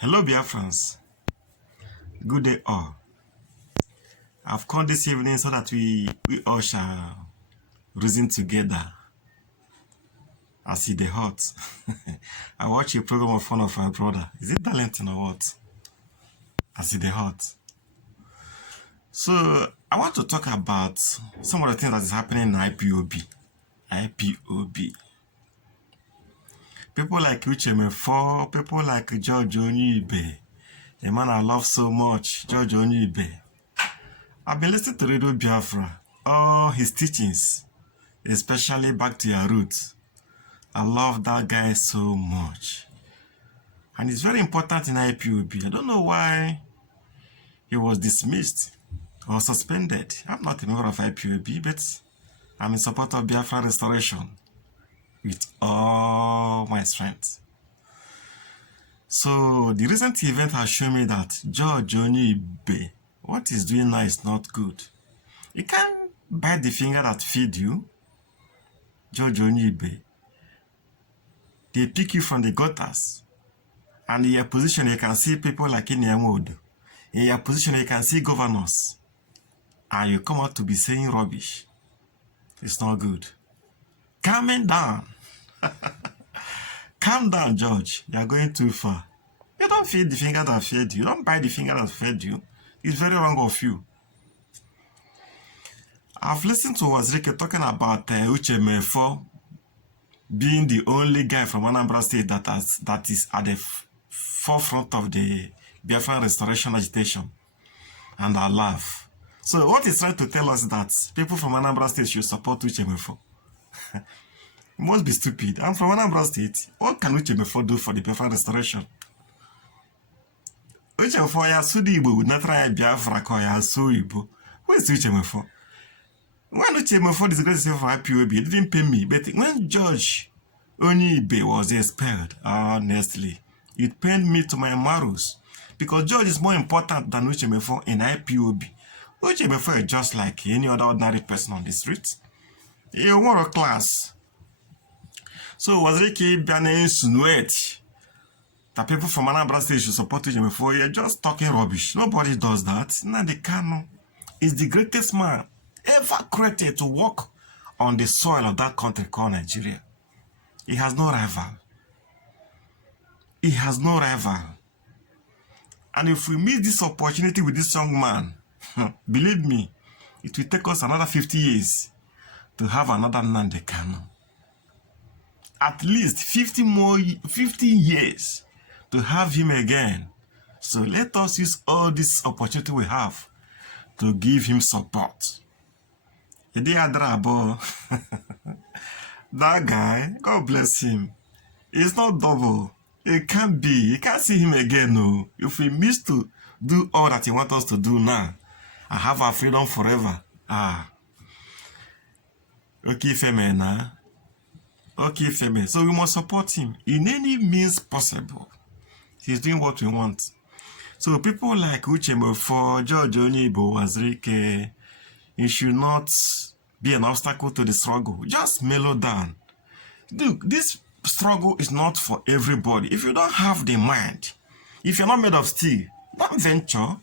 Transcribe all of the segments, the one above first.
Hello, Biafrans. Good day, all. I've come this evening so that we all shall reason together as it dey hot. I watch a program of one of our brother. Is it Darlington or what? As it dey hot. So, I want to talk about some of the things that is happening in IPOB. IPOB. People like Uche Mefo, people like George Onyibe, a man I love so much, George Onyibe. I've been listening to Radio Biafra, all his teachings, especially Back to Your Roots. I love that guy so much. And it's very important in IPOB. I don't know why he was dismissed or suspended. I'm not a member of IPOB, but I'm in support of Biafra restoration with all my strength. So the recent event has shown me that George Onyibe, what he's doing now is not good. You can't bite the finger that feed you. George Onyibe. They pick you from the gutters. And in your position, you can see people like Inyamodo. In your position, you can see governors. And you come out to be saying rubbish. It's not good. Calming down. Calm down, George. You are going too far. You don't feed the finger that fed you. Don't bite the finger that fed you. It's very wrong of you. I've listened to Wazirike talking about Uche Mefo being the only guy from Anambra State that is at the forefront of the Biafran restoration agitation. And I laugh. So what he's trying to tell us is that people from Anambra State should support Uche Mefo. It must be stupid. I'm from Anambra State. What can Uche Mefo do for the Biafran restoration? Uche Mefo ya sudi Igbo would not try Biafra ko ya su Igbo. Who is Uche Mefo? When Uche Mefo disgraced himself for IPOB, it didn't pay me. But when George Onyibe was expelled, honestly, it pained me to my marrows. Because George is more important than Uche Mefo in IPOB. Uche Mefo is just like any other ordinary person on the street. He's more class. So Wazirike Biane insinuate that people from Anambra State should support Uche Mefo. You're just talking rubbish. Nobody does that. Nnamdi Kanu is the greatest man ever created to walk on the soil of that country called Nigeria. He has no rival. He has no rival. And if we miss this opportunity with this young man, believe me, it will take us another 50 years to have another Nnamdi Kanu. At least 50 years to have him again. So let us use all this opportunity we have to give him support. That guy, God bless him. It's not double. It can't be. You can't see him again, no. If we miss to do all that he wants us to do now and have our freedom forever. Okay, Femena. Okay, Feme. So we must support him in any means possible. He's doing what we want. So people like Uche Mefo, George Onyibe, Wazirike, you should not be an obstacle to the struggle. Just mellow down. Look, this struggle is not for everybody. If you don't have the mind, if you're not made of steel, don't venture.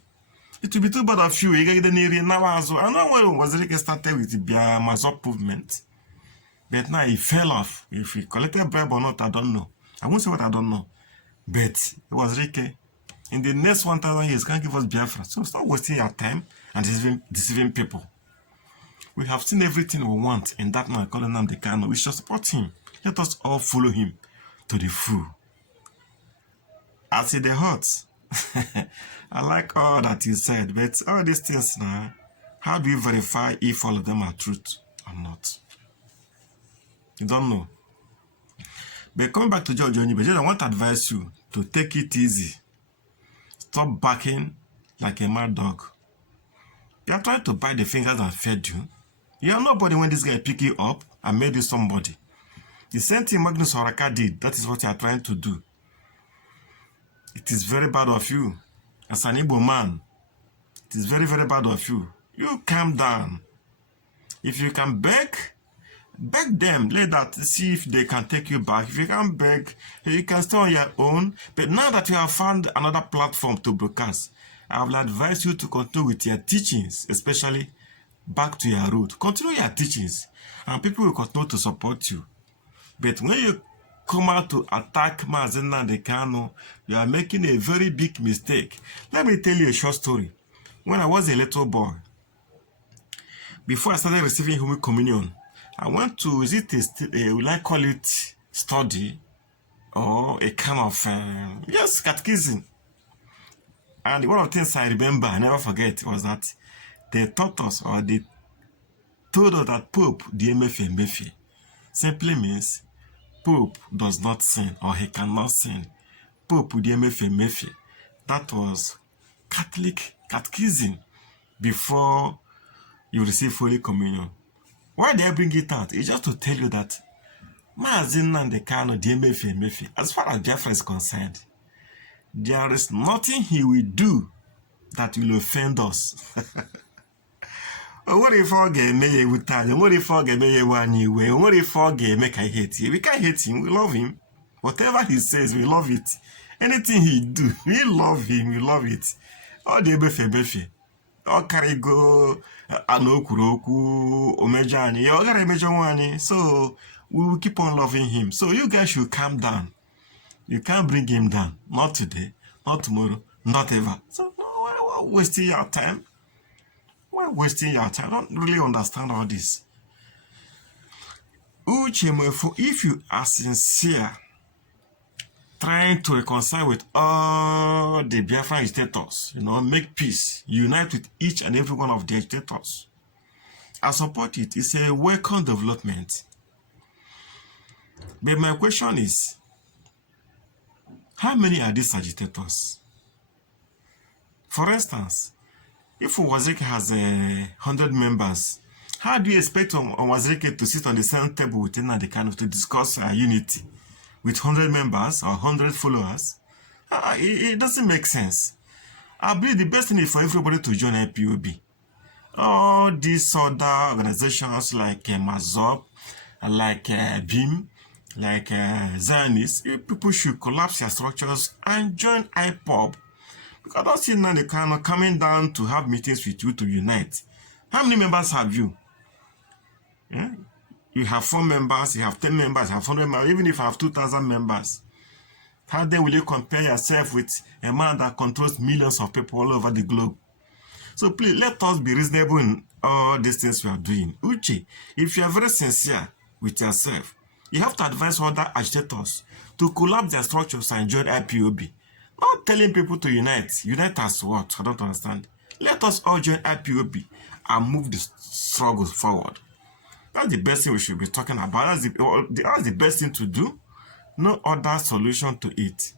It will be too bad of you. I know when Wazirike started with the Mazop movement, but now he fell off. If he collected bribe or not, I don't know. I won't say what I don't know. But Wazirike, in the next 1,000 years, can give us Biafra. So stop wasting your time and deceiving people. We have seen everything we want in that man called Nnamdi Kanu. We should support him. Let us all follow him to the full. As it hurts. I like all that you said, but all these things now, how do you verify if all of them are truth or not? You don't know. But coming back to George Onyibe, I want to advise you to take it easy. Stop barking like a mad dog. You are trying to bite the fingers that fed you. You are nobody when this guy pick you up and made you somebody. The same thing Magnus Oraka did. That is what you are trying to do. It is very bad of you. As an Igbo man, it is very, very bad of you. You calm down. If you can beg Beg them, let that see if they can take you back. If you can't beg, you can stay on your own. But now that you have found another platform to broadcast, I will advise you to continue with your teachings, especially back to your root. Continue your teachings, and people will continue to support you. But when you come out to attack Mazi Nnamdi Kanu, you are making a very big mistake. Let me tell you a short story. When I was a little boy, before I started receiving Holy Communion, I went to visit will I call it study or a kind of, yes, catechism. And one of the things I remember, I never forget, was that they taught us, or they told us that Pope DMF simply means Pope does not sin, or he cannot sin. Pope DMF. That was Catholic catechism before you receive Holy Communion. Why did I bring it out? It's just to tell you that Mazi Nnamdi Kanu DMF, as far as Biafra is concerned, there is nothing he will do that will offend us. What if I get me with time? What if I get me one new way? What if I get make I hate him? We can't hate him, we love him. Whatever he says, we love it. Anything he do, we love him, we love it. All the befe. All carry go anokuroku omejani. You gotta imagine. So we will keep on loving him. So you guys should calm down. You can't bring him down. Not today, not tomorrow, not ever. So why wasting your time? Why wasting your time? I don't really understand all this. Uchemefo, if you are sincere, trying to reconcile with all the Biafran agitators, make peace, unite with each and every one of the agitators, I support it. It's a welcome development. But my question is, how many are these agitators? For instance, if Wazirike has 100 members, how do you expect Wazirike to sit on the same table with Nnamdi Kanu to discuss unity with 100 members or 100 followers? It doesn't make sense. I believe the best thing is for everybody to join IPOB. All these other organizations like Mazop, like BIM, like Zionist, people should collapse their structures and join IPOB. Because I don't see Nnamdi Kanu coming down to have meetings with you to unite. How many members have you? Yeah? You have 4 members, you have 10 members, you have 100 members, even if you have 2,000 members. How then will you compare yourself with a man that controls millions of people all over the globe? So please, let us be reasonable in all these things we are doing. Uche, if you are very sincere with yourself, you have to advise other agitators to collapse their structures and join IPOB. Not telling people to unite. Unite as what? I don't understand. Let us all join IPOB and move the struggles forward. That's the best thing we should be talking about. That's the best thing to do. No other solution to it.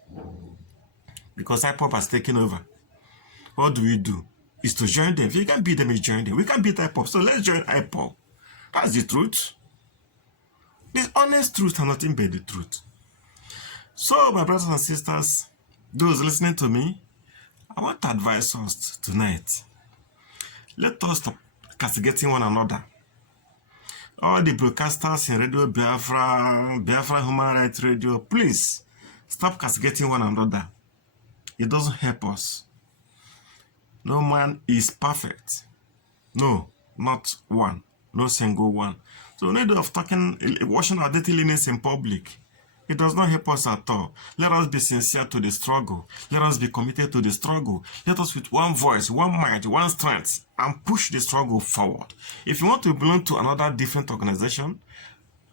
Because IPOB has taken over. What do we do? Is to join them. If you can beat them, you join them. We can beat IPOB. So let's join IPOB. That's the truth. The honest truth and nothing but the truth. So, my brothers and sisters, those listening to me, I want to advise us tonight. Let us stop castigating one another. All the broadcasters in Radio Biafra Human Rights Radio, please stop castigating one another. It doesn't help us. No man is perfect. No, not one. No single one. So no need of washing our dirty linens in public. It does not help us at all. Let us be sincere to the struggle. Let us be committed to the struggle. Let us with one voice, one mind, one strength, and push the struggle forward. If you want to belong to another different organization,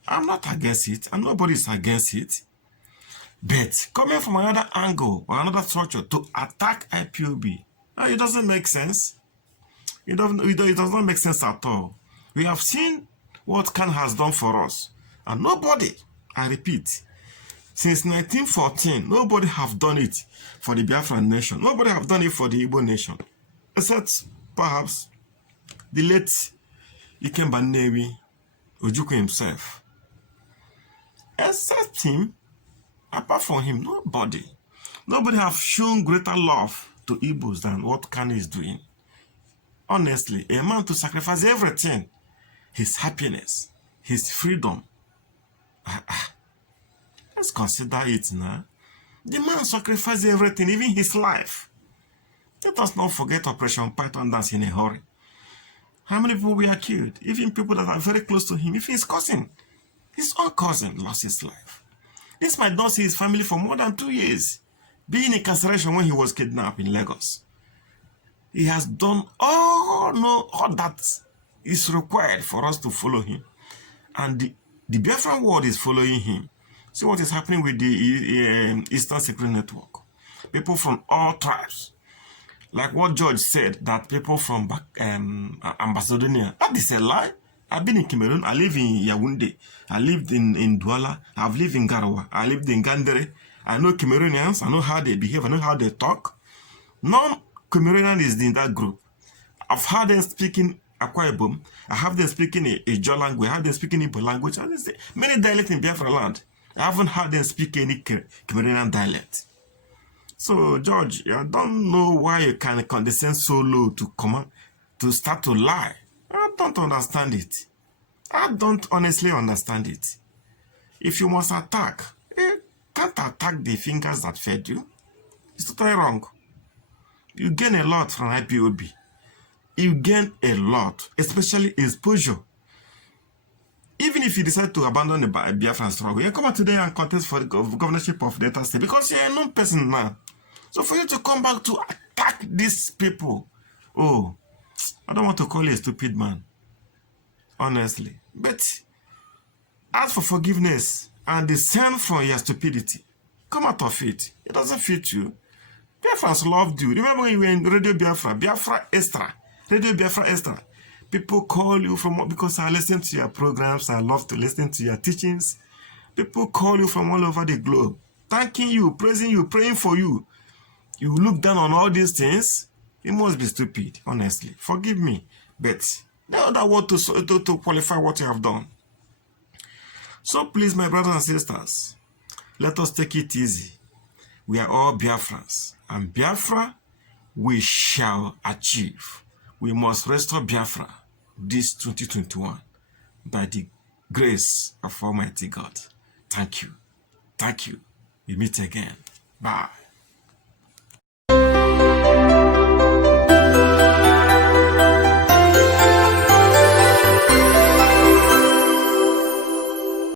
I'm not against it, and nobody is against it. But coming from another angle or another structure to attack IPOB, it doesn't make sense. It does not make sense at all. We have seen what Khan has done for us, and nobody, I repeat, since 1914, nobody have done it for the Biafran nation. Nobody have done it for the Igbo nation. Except, perhaps, the late Ikemba Nnewi Ojukwu himself. Except him, apart from him, nobody. Nobody have shown greater love to Igbos than what Kanu is doing. Honestly, a man to sacrifice everything, his happiness, his freedom. Let's consider it now. The man sacrificed everything, even his life. Let us not forget Operation Python dance in a hurry. How many people were killed? Even people that are very close to him. If his cousin, his own cousin lost his life. This might not see his family for more than 2 years, being in incarceration when he was kidnapped in Lagos. He has done all that is required for us to follow him. And the Biafran world is following him. See what is happening with the Eastern Secret Network. People from all tribes. Like what George said, that people from Ambassadornia, that is a lie. I've been in Cameroon, I live in Yaoundé, I lived in Douala, I've lived in Garoua, I lived in Gandere. I know Cameroonians, I know how they behave, I know how they talk. Non-Cameroonian is in that group. I've heard them speaking Akwa Ibom, I have them speaking Ijaw language, I have them speaking Igbo language, many dialects in Biafra land. I haven't heard them speak any Cameroonian dialect. So, George, I don't know why you can condescend so low to start to lie. I don't understand it. I don't honestly understand it. If you must attack, can't attack the fingers that fed you. It's totally wrong. You gain a lot from IPOB. You gain a lot, especially exposure. Even if you decide to abandon the Biafran struggle, you come out today and contest for the governorship of Delta State because you're a known person now. So for you to come back to attack these people, oh, I don't want to call you a stupid man, honestly. But ask for forgiveness and descend from your stupidity. Come out of it. It doesn't fit you. Biafrans loved you. Remember when you were in Radio Biafra, Biafra Extra, Radio Biafra Extra. People call you from, because I listen to your programs, I love to listen to your teachings. People call you from all over the globe, thanking you, praising you, praying for you. You look down on all these things, you must be stupid, honestly. Forgive me, but no other word to qualify what you have done. So please, my brothers and sisters, let us take it easy. We are all Biafrans, and Biafra we shall achieve. We must restore Biafra this 2021 by the grace of Almighty God. Thank you. Thank you. We meet again. Bye.